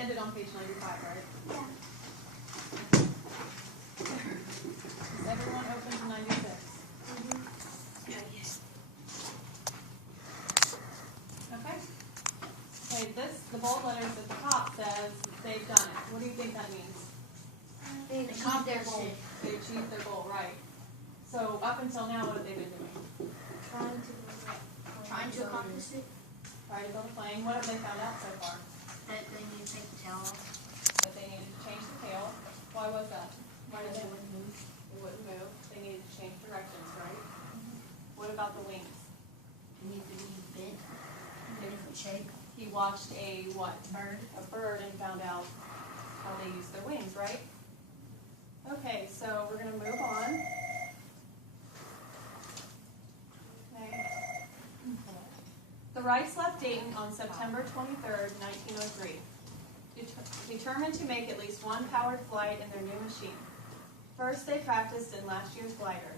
ended on page 95, right? Yeah. Is everyone open to 96? Okay. Okay, the bold letters at the top says they've done it. What do you think that means? They achieved their goal. They achieved their goal, right. So up until now, what have they been doing? Trying to accomplish it. Trying to build a plane. What have they found out so far? That they need to take the tail off. That they needed to change the tail. Why was that? Why did they wouldn't move? It wouldn't move. They needed to change directions, right? What about the wings? They need to be bent in a different shape. He watched a what? Bird. A bird and found out how they use their wings, right? Okay, so we're going to move on. Okay. The Wrights left Dayton on September 23rd, 1903, determined to make at least one powered flight in their new machine. First, they practiced in last year's glider.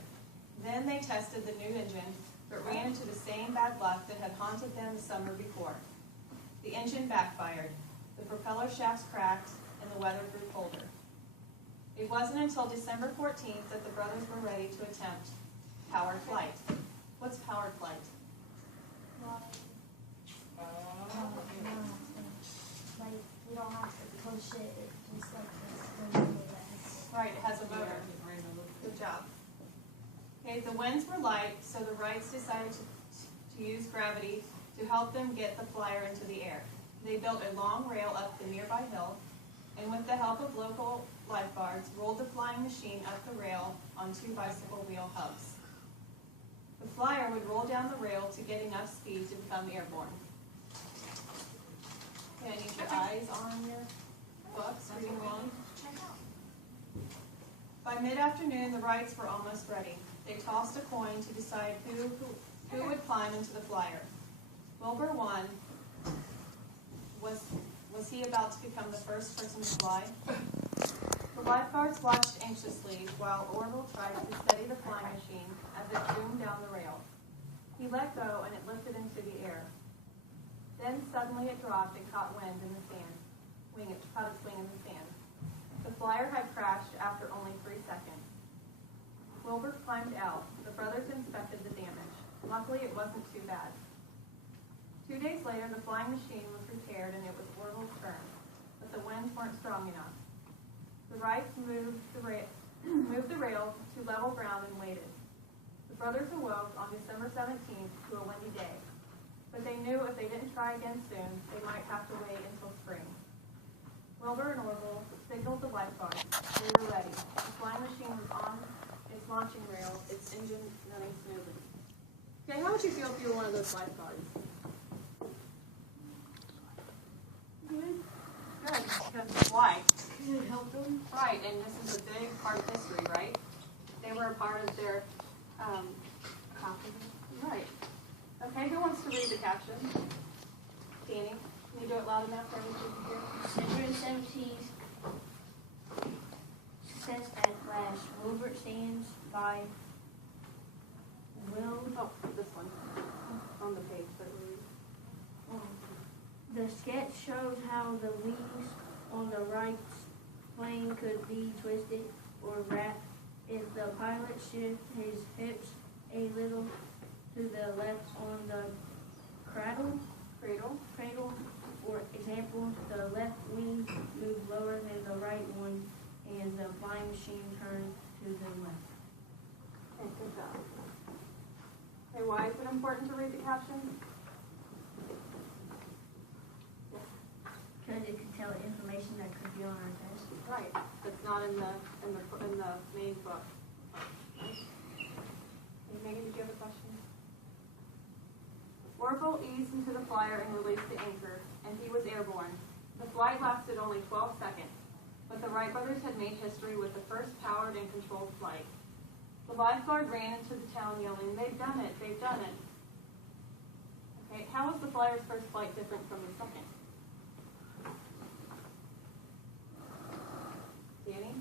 Then they tested the new engine, but ran into the same bad luck that had haunted them the summer before. The engine backfired, the propeller shafts cracked, and the weather grew colder. It wasn't until December 14th that the brothers were ready to attempt powered flight. What's powered flight? Like, we don't have to push it, it's just like this. Right, it has a motor. Good job. Okay, the winds were light, so the Wrights decided to use gravity to help them get the flyer into the air. They built a long rail up the nearby hill, and with the help of local lifeguards, rolled the flying machine up the rail on two bicycle wheel hubs. The flyer would roll down the rail to get enough speed to become airborne. Okay, I need your eyes on your books, reading along. By mid-afternoon, the Wrights were almost ready. They tossed a coin to decide who would climb into the flyer. Wilbur won. Was he about to become the first person to fly? The lifeguards watched anxiously while Orville tried to steady the flying machine as it zoomed down the rail. He let go and it lifted into the air. Then suddenly it dropped and caught wind in the sand. It caught its wing in the sand. The flyer had crashed after only 3 seconds. Wilbur climbed out. The brothers inspected the damage. Luckily, it wasn't too bad. 2 days later, the flying machine was repaired and it was Orville's turn, but the winds weren't strong enough. The Wrights moved the rail to level ground and waited. The brothers awoke on December 17th to a windy day, but they knew if they didn't try again soon, they might have to wait until spring. Wilbur and Orville signaled the lifeguards. They were ready. The flying machine was on its launching rail, its engine running smoothly. Okay, how would you feel if you were one of those lifeguards? Good. Because why? Could it help them? Right, and this is a big part of history, right? They were a part of their, right. Okay, who wants to read the caption? Danny, can you do it loud enough for everyone to hear? 117 success at last. Wilbur stands by Will. Oh, this one. On the page that we read. The sketch shows how the wings on the right plane could be twisted or wrapped if the pilot shifts his hips a little to the left on the cradle. For example, the left wing moves lower than the right one, and the flying machine turns to the left. Okay, good job. Okay, why is it important to read the caption? Because it could tell information that could be on our test. Right, that's not in the main book. Okay, Megan, did you have a question? Orville eased into the flyer and released the anchor, and he was airborne. The flight lasted only 12 seconds, but the Wright brothers had made history with the first powered and controlled flight. The lifeguard ran into the town yelling, "They've done it! They've done it!" Okay, how was the flyer's first flight different from the second? Danny?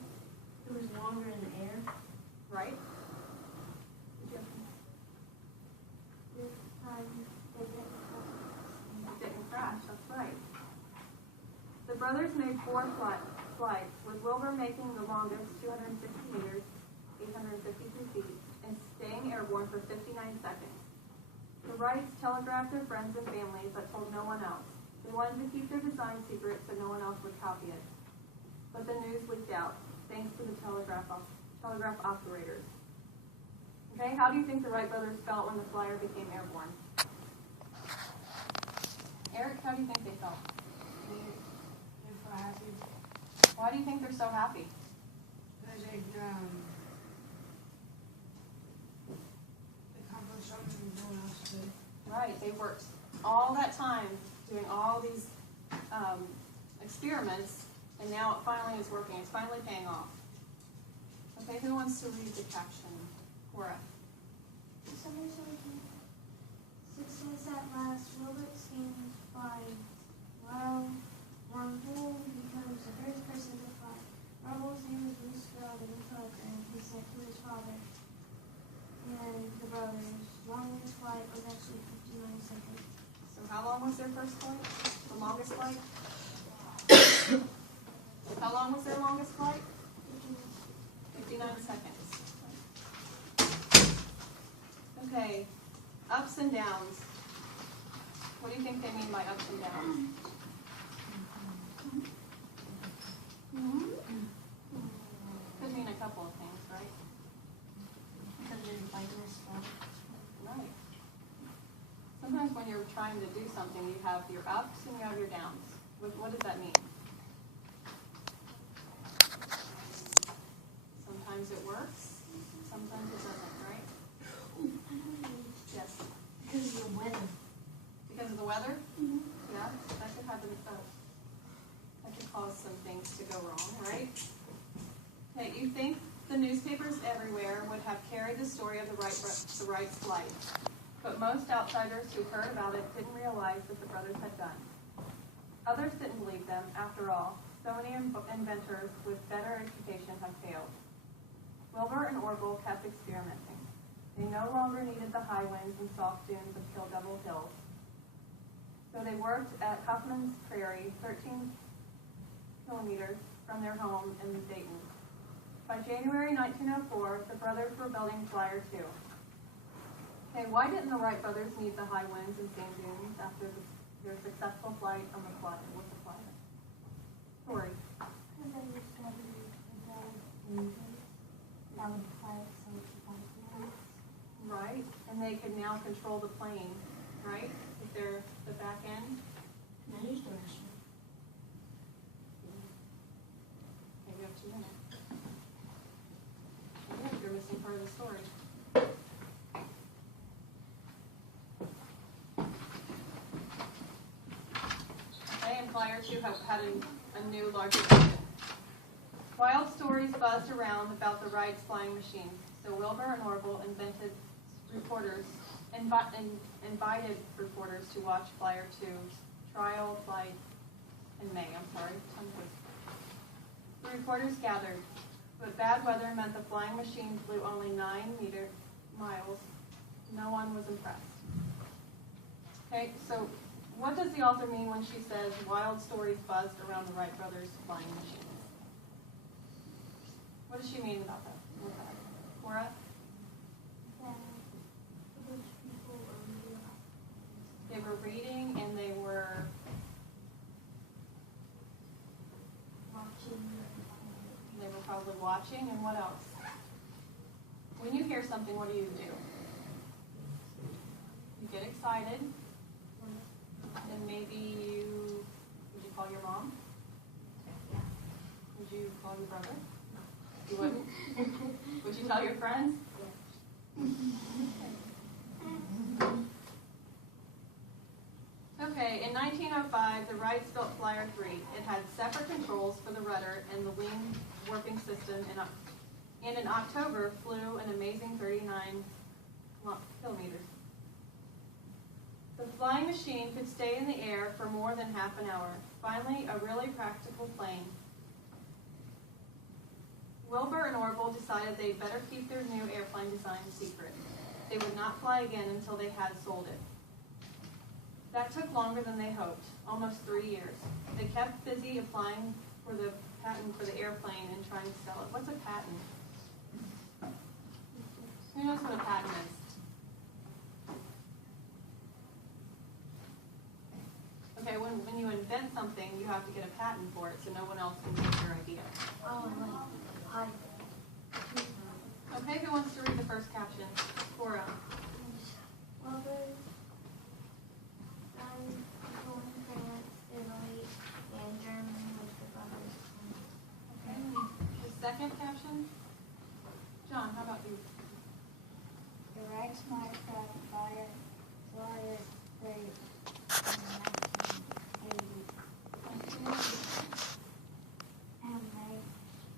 It was longer in the air. Right? It didn't crash, that's right. The brothers made 4 flights, with Wilbur making the longest, 260 meters, 852 feet, and staying airborne for 59 seconds. The Wrights telegraphed their friends and families, but told no one else. They wanted to keep their design secret so no one else would copy it. But the news leaked out, thanks to the telegraph operators. Okay, how do you think the Wright brothers felt when the flyer became airborne? Eric, how do you think they felt? They're happy. Why do you think they're so happy? Because they accomplished something no one else did. Right, they worked all that time doing all these experiments, and now it finally is working. It's finally paying off. Okay, who wants to read the caption? Cora. December 17th. Success at last. Wilbert stands by while Marvel becomes the first person to fly. Marvel's name is misspelled in the telegram he sent to his father and the brothers. Longest flight was actually 59 seconds. So how long was their first flight? The longest flight? How long was their longest flight? 59 seconds. Okay, ups and downs. What do you think they mean by ups and downs? Could mean a couple of things, right? Because there's brightness stuff. Right. Sometimes when you're trying to do something, you have your ups and you have your downs. What does that mean? Sometimes it works, sometimes it doesn't, right? Yes. Because of the weather. Because of the weather? Yeah, that could happen. That could cause some things to go wrong, right? Okay, you think the newspapers everywhere would have carried the story of the Wrights' flight, but most outsiders who heard about it didn't realize what the brothers had done. Others didn't believe them. After all, so many inventors with better education have failed. Wilbur and Orville kept experimenting. They no longer needed the high winds and soft dunes of Kill Devil Hills. So they worked at Huffman's Prairie, 13 kilometers from their home in Dayton. By January 1904, the brothers were building Flyer 2. Okay, why didn't the Wright brothers need the high winds and sand dunes after their successful flight on the Flyer with the Flyer? Tori. Because they discovered the that would fly it so it's about Right, and they can now control the plane, right? With the back end. Now here's the rest. Okay, you have 2 minutes. Okay, you're missing part of the story. Okay, and Flyer 2 had a new, larger engine. Wild stories buzzed around about the Wrights' flying machine, so Wilbur and Orville invited reporters to watch Flyer 2's trial flight in May. The reporters gathered, but bad weather meant the flying machine flew only 9 miles. No one was impressed. Okay, so what does the author mean when she says wild stories buzzed around the Wright brothers' flying machine? What does she mean about that? Cora? They were reading and they were watching. They were probably watching, and what else? When you hear something, what do? You get excited, and maybe would you call your mom? Would you call your brother? You wouldn't? Would you tell your friends? Okay, in 1905, the Wrights built Flyer 3. It had separate controls for the rudder and the wing warping system, and in October flew an amazing 39 kilometers. The flying machine could stay in the air for more than half an hour. Finally, a really practical plane. Wilbur and Orville decided they'd better keep their new airplane design secret. They would not fly again until they had sold it. That took longer than they hoped, almost 3 years. They kept busy applying for the patent for the airplane and trying to sell it. What's a patent? Who knows what a patent is? Okay, when you invent something, you have to get a patent for it, so no one else can use your idea. Oh, like, Okay, who wants to read the first caption? Cora. Wilbur found people in France, Italy, and Germany, which the brothers. Okay, the second caption? John, how about you? The Reichsmark fire slaughtered the and made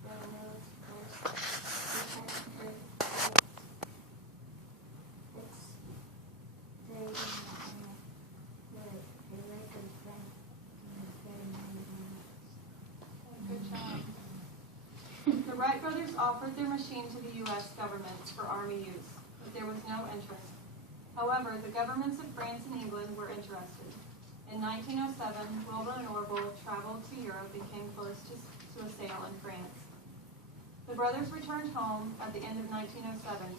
the world's first detective Good job. The Wright brothers offered their machine to the U.S. government for Army use, but there was no interest. However, the governments of France and England were interested. In 1907, Wilbur and Orville traveled to Europe and came close to a sale in France. The brothers returned home at the end of 1907,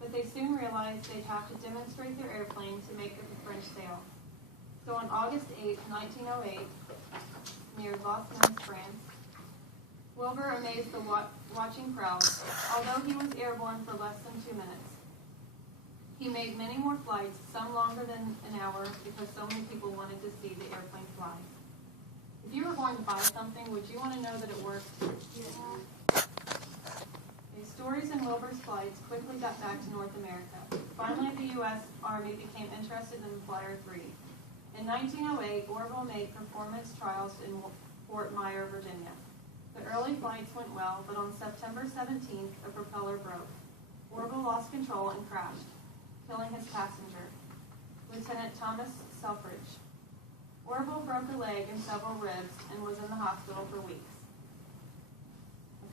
but they soon realized they'd have to demonstrate their airplane to make it the French sale. So on August 8, 1908, near Lausanne, France, Wilbur amazed the watching crowd, although he was airborne for less than 2 minutes. He made many more flights, some longer than an hour, because so many people wanted to see the airplane fly. If you were going to buy something, would you want to know that it worked? Yeah. The stories in Wilbur's flights quickly got back to North America. Finally, the U.S. Army became interested in Flyer 3. In 1908, Orville made performance trials in Fort Myer, Virginia. The early flights went well, but on September 17th, a propeller broke. Orville lost control and crashed, killing his passenger, Lieutenant Thomas Selfridge. Orville broke a leg and several ribs and was in the hospital for weeks.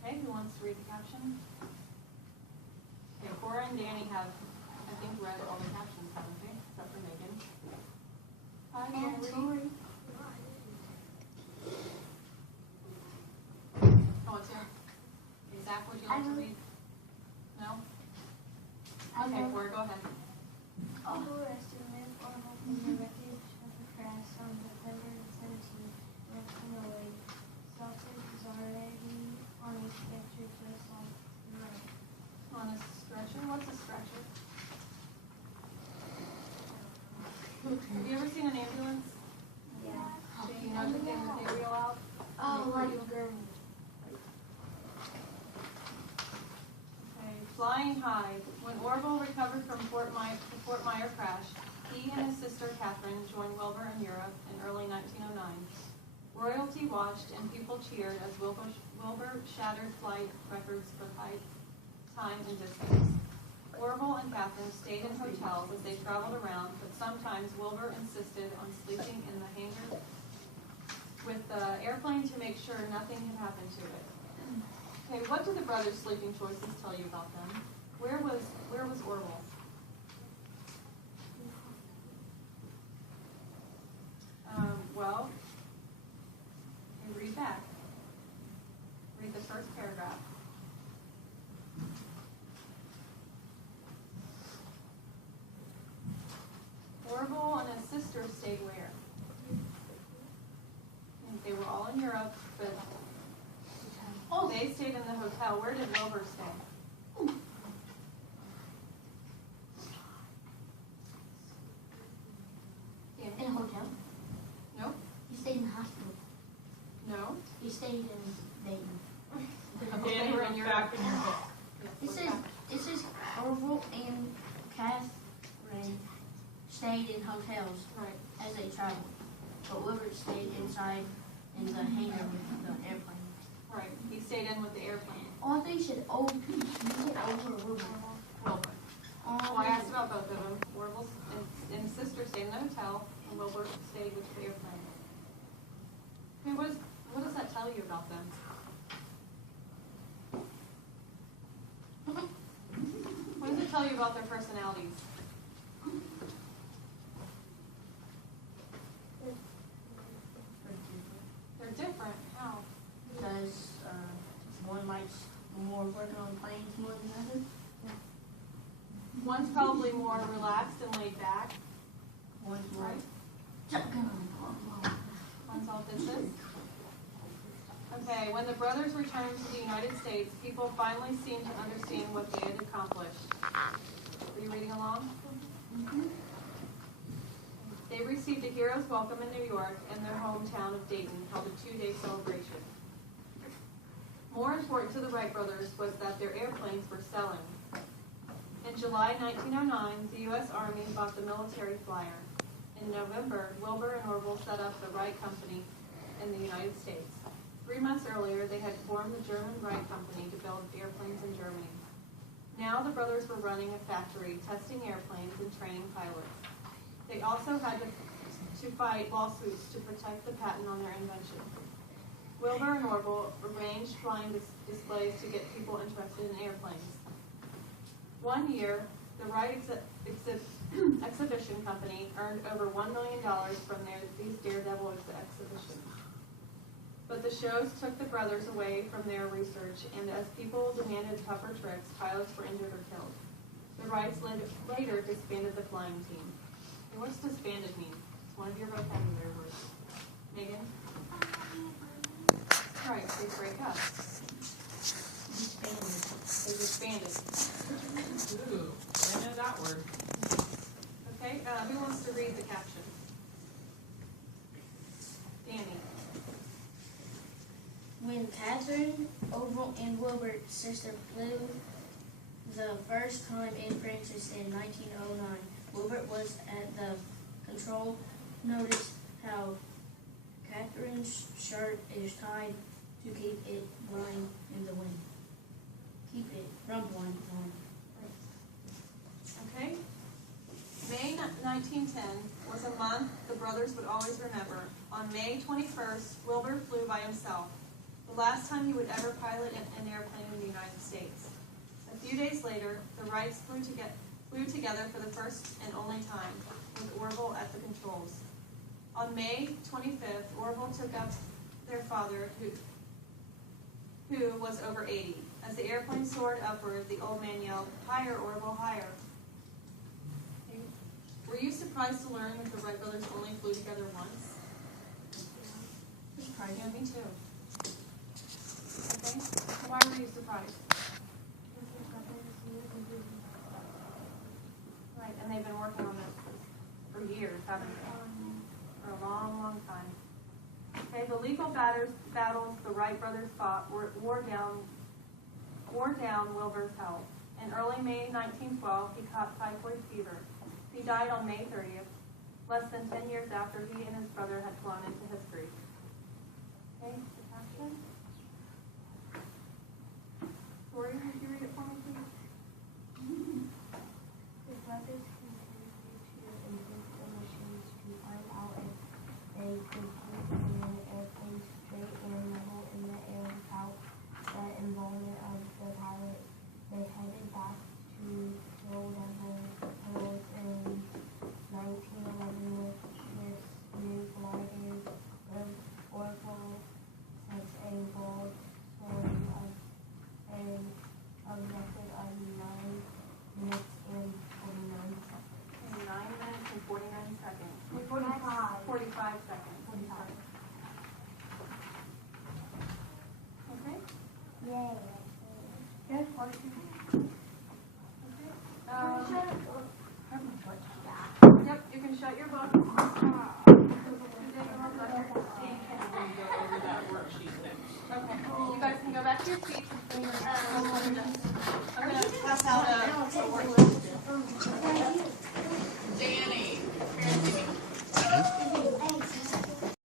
Okay, who wants to read the caption? Okay, Cora and Danny have, I think, read all the captions, haven't they? Except for Megan. Hi, And Tori. Tori. Oh, it's here. Okay, Zach, would you like to read? No? Okay, Cora, go ahead. People arrested Liv Orville from the wreckage of the crash on September 17, 1908. Selfridge was already on a stretcher just like the rest. On a stretcher? What's a stretcher? Have you ever seen an ambulance? Yeah. Do you know the thing that they wheel out? Oh, like a gurney. Okay, flying high. When Orville recovered from the Fort Myer crash, he and his sister Catherine joined Wilbur in Europe in early 1909. Royalty watched and people cheered as Wilbur shattered flight records for height, time, and distance. Orville and Catherine stayed in hotels as they traveled around, but sometimes Wilbur insisted on sleeping in the hangar with the airplane to make sure nothing had happened to it. Okay, what do the brothers' sleeping choices tell you about them? Where was Orville? Well, you read back. Read the first paragraph. Orville and his sister stayed where? They were all in Europe, but they stayed in the hotel. Where did Wilbur stay? In a hotel? No? He stayed in the hospital. No? He stayed in Dayton. Okay, we're in Europe. It says Orville and Catherine stayed in hotels Right. as they traveled, but Wilbur stayed inside in the hangar with the airplane. Right. He stayed in with the airplane. Oh, I think you said O. You said over or Wilbur. Wilbur. Well, I asked about both of them. Orville and his sister stayed in the hotel, and Wilbur stayed with the airplane. Okay, what does that tell you about them? What does it tell you about their personalities? different. How? Because one likes more working on planes more than the other. One's probably more relaxed and laid back. One's more. Right. One's all business. Okay, when the brothers returned to the United States, people finally seemed to understand what they had accomplished. Are you reading along? They received a hero's welcome in New York, and their hometown of Dayton held a 2-day celebration. More important to the Wright brothers was that their airplanes were selling. In July 1909, the U.S. Army bought the military flyer. In November, Wilbur and Orville set up the Wright Company in the United States. 3 months earlier, they had formed the German Wright Company to build airplanes in Germany. Now the brothers were running a factory, testing airplanes and training pilots. They also had to fight lawsuits to protect the patent on their invention. Wilbur and Orville arranged flying displays to get people interested in airplanes. One year, the Wright Exhibition Company earned over $1 million from these daredevil exhibitions. But the shows took the brothers away from their research, and as people demanded tougher tricks, pilots were injured or killed. The Wrights later disbanded the flying team. And what's disbanded mean? It's one of your vocabulary words. Megan? Right, they break up. Disbanded. They disbanded. Ooh, I know that word. Okay, who wants to read the caption? Danny. When Catherine, Orville, and Wilbert's sister flew the first time in Francis in 1909, Wilbert was at the control. Noticed how Catherine's shirt is tied to keep it blowing in the wind. Keep it from blowing in the wind. Okay. May 1910 was a month the brothers would always remember. On May 21st, Wilbur flew by himself, the last time he would ever pilot an airplane in the United States. A few days later, the Wrights flew together for the first and only time, with Orville at the controls. On May 25th, Orville took up their father, who was over 80. As the airplane soared upward, the old man yelled, "Higher, Orville, higher." Were you surprised to learn that the Wright brothers only flew together once? Yeah, me too. Okay, why were you surprised? Right, and they've been working on this for years, haven't they? For a long, long time. Okay, the legal battles the Wright brothers fought wore down Wilbur's health. In early May 1912, he caught typhoid fever. He died on May 30th, less than 10 years after he and his brother had flown into history. Okay, the caption. Tori, would you read it for me, please? The brothers continued to invent the machines to find out if they could keep the airplane straight and level in the air without the involvement of the pilot. They headed back to low-level hills in 1911 with this new gliders. The Orville sets a world a record of 9 minutes and 49 seconds. 9 minutes and 49 seconds. 45. 45 seconds. 45. Okay? Yay. Good. Okay. Yep, you can shut your book. Go over that worksheet next. Okay. You guys can go back to your seats. I'm going to pass out a worksheet. Danny, here, Danny.